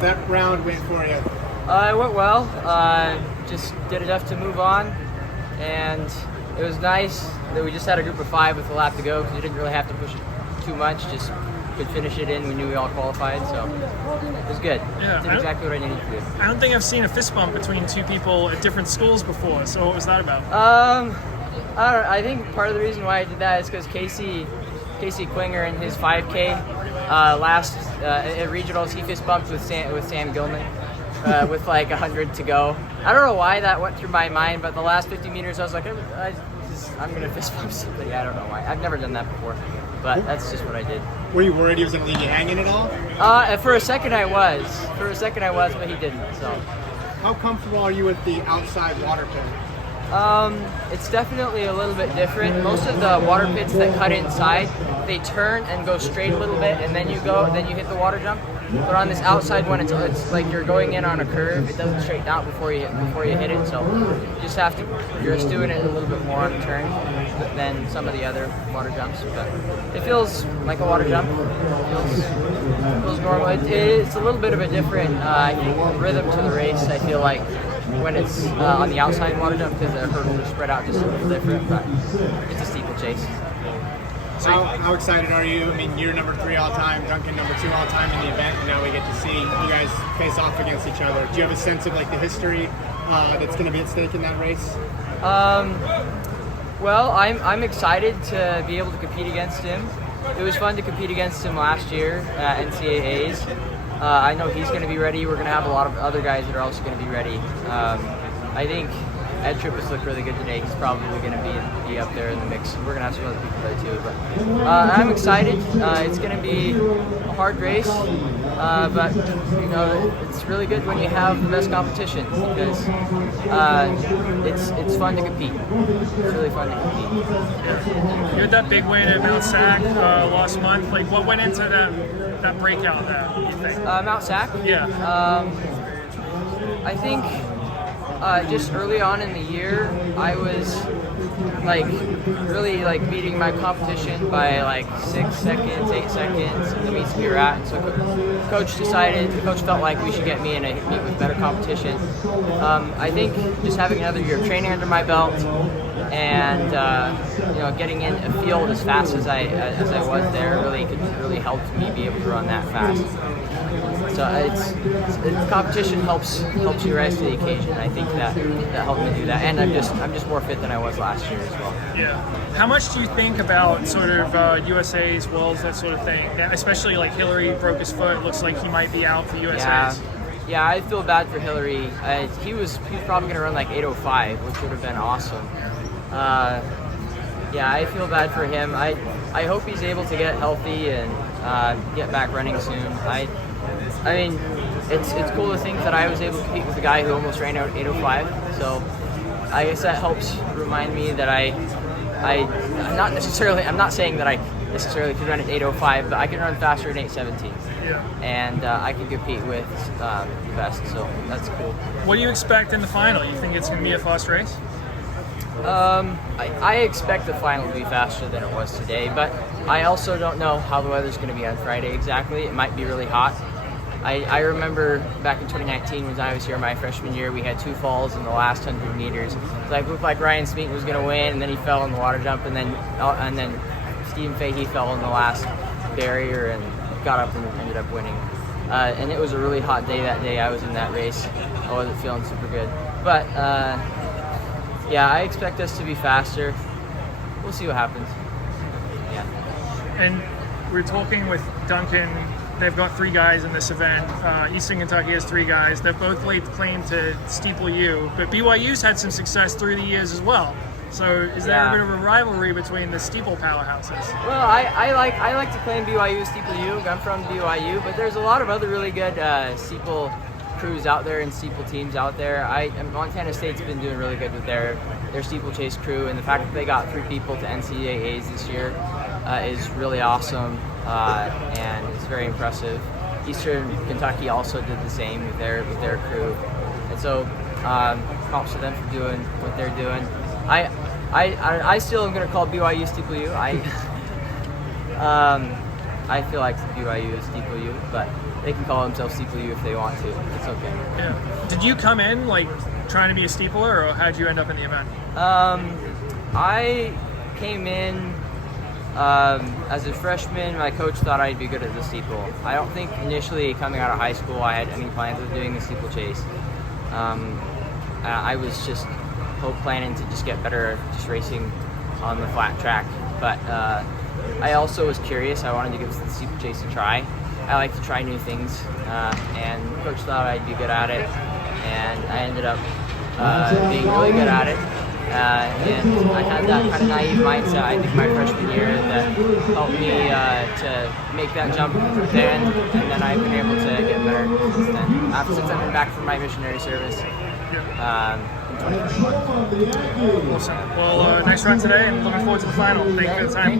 that round went for you? It went well. Just did enough to move on, and it was nice that we just had a group of 5 with a lap to go because we didn't really have to push it too much. Just could finish it in. We knew we all qualified, so it was good. Yeah, Did exactly what I needed to do. I don't think I've seen a fist bump between 2 people at different schools before. So what was that about? I think part of the reason why I did that is because Casey Klinger in his 5K last at regionals, he fist bumped with Sam Gilman with like 100 to go. I don't know why that went through my mind, but the last 50 meters I was like, I'm gonna fist bump somebody. I don't know why. I've never done that before, but that's just what I did. Were you worried he was going to leave you hanging at all? For a second I was, but he didn't. So. How comfortable are you with the outside water pit? It's definitely a little bit different. Most of the water pits that cut inside, they turn and go straight a little bit, and then you hit the water jump. But on this outside one, it's like you're going in on a curve. It doesn't straighten out before you hit it. So you just have to. You're just doing it a little bit more on the turn than some of the other water jumps. But it feels like a water jump. It feels normal. It's a little bit of a different rhythm to the race. I feel like when it's on the outside water jump because the hurdles are spread out just a little different. But it's a steeplechase. So how excited are you? I mean, you're number 3 all time, Duncan number 2 all time in the event, and now we get to see you guys face off against each other. Do you have a sense of like the history that's going to be at stake in that race? Well, I'm excited to be able to compete against him. It was fun to compete against him last year at NCAAs. I know he's going to be ready. We're going to have a lot of other guys that are also going to be ready. I think Ed Tripp has looked really good today. He's probably going to be up there in the mix. We're going to have some other people there too. But I'm excited. It's going to be a hard race, but you know it's really good when you have the best competition because it's fun to compete. It's really fun to compete. You had that big win at Mount Sac last month. Like, what went into that breakout? That you think? Mount Sac? Yeah. I think just early on in the year, I was like really like beating my competition by like 6 seconds, 8 seconds in the meets we were at. And so the coach felt like we should get me in a meet with better competition. I think just having another year of training under my belt and getting in a field as fast as I was there really helped me be able to run that fast. So it's competition helps you rise to the occasion. I think that helped me do that, and I'm just more fit than I was last year as well. Yeah. How much do you think about sort of USA's, Worlds, that sort of thing? Especially like Hillary broke his foot. Looks like he might be out for USA's. Yeah, I feel bad for Hillary. He was probably going to run like 8:05, which would have been awesome. Yeah, I feel bad for him. I hope he's able to get healthy and get back running soon. I mean, it's cool to think that I was able to compete with a guy who almost ran out 8:05. So I guess that helps remind me that I'm not saying that I necessarily could run at 8:05, but I can run faster at 8:17. Yeah. And I can compete with the best. So that's cool. What do you expect in the final? You think it's going to be a fast race? I expect the final to be faster than it was today, but I also don't know how the weather's going to be on Friday exactly. It might be really hot. I remember back in 2019 when I was here my freshman year, we had 2 falls in the last 100 meters. It looked like Ryan Smeaton was going to win, and then he fell in the water jump, and then Stephen Fahey fell in the last barrier and got up and ended up winning. And it was a really hot day that day. I was in that race. I wasn't feeling super good, but yeah, I expect us to be faster. We'll see what happens. Yeah. And we're talking with Duncan. They've got 3 guys in this event. Eastern Kentucky has 3 guys. They've both laid claim to steeple U, but BYU's had some success through the years as well. So is there a bit of a rivalry between the steeple powerhouses? Well, I like to claim BYU steeple U. I'm from BYU, but there's a lot of other really good steeple crews out there and steeple teams out there. Montana State's been doing really good with their steeplechase crew, and the fact that they got 3 people to NCAAs this year is really awesome, and it's very impressive. Eastern Kentucky also did the same with their crew, and so props to them for doing what they're doing. I still am going to call BYU steeple U. I feel like BYU is steeple U, but they can call themselves steeple U if they want to. It's okay. Yeah. Did you come in like trying to be a steepler, or how'd you end up in the event? I came in as a freshman. My coach thought I'd be good at the steeple. I don't think initially coming out of high school I had any plans of doing the steeplechase. I was just planning to just get better at just racing on the flat track. But I also was curious. I wanted to give the steeplechase a try. I like to try new things, and coach thought I'd be good at it, and I ended up being really good at it. And I had that kind of naive mindset, I think, my freshman year that helped me to make that jump then, and then I've been able to get better since then. Since I've been back from my missionary service in 2021. Awesome. Well, nice run today, and looking forward to the final. Thank you for the time.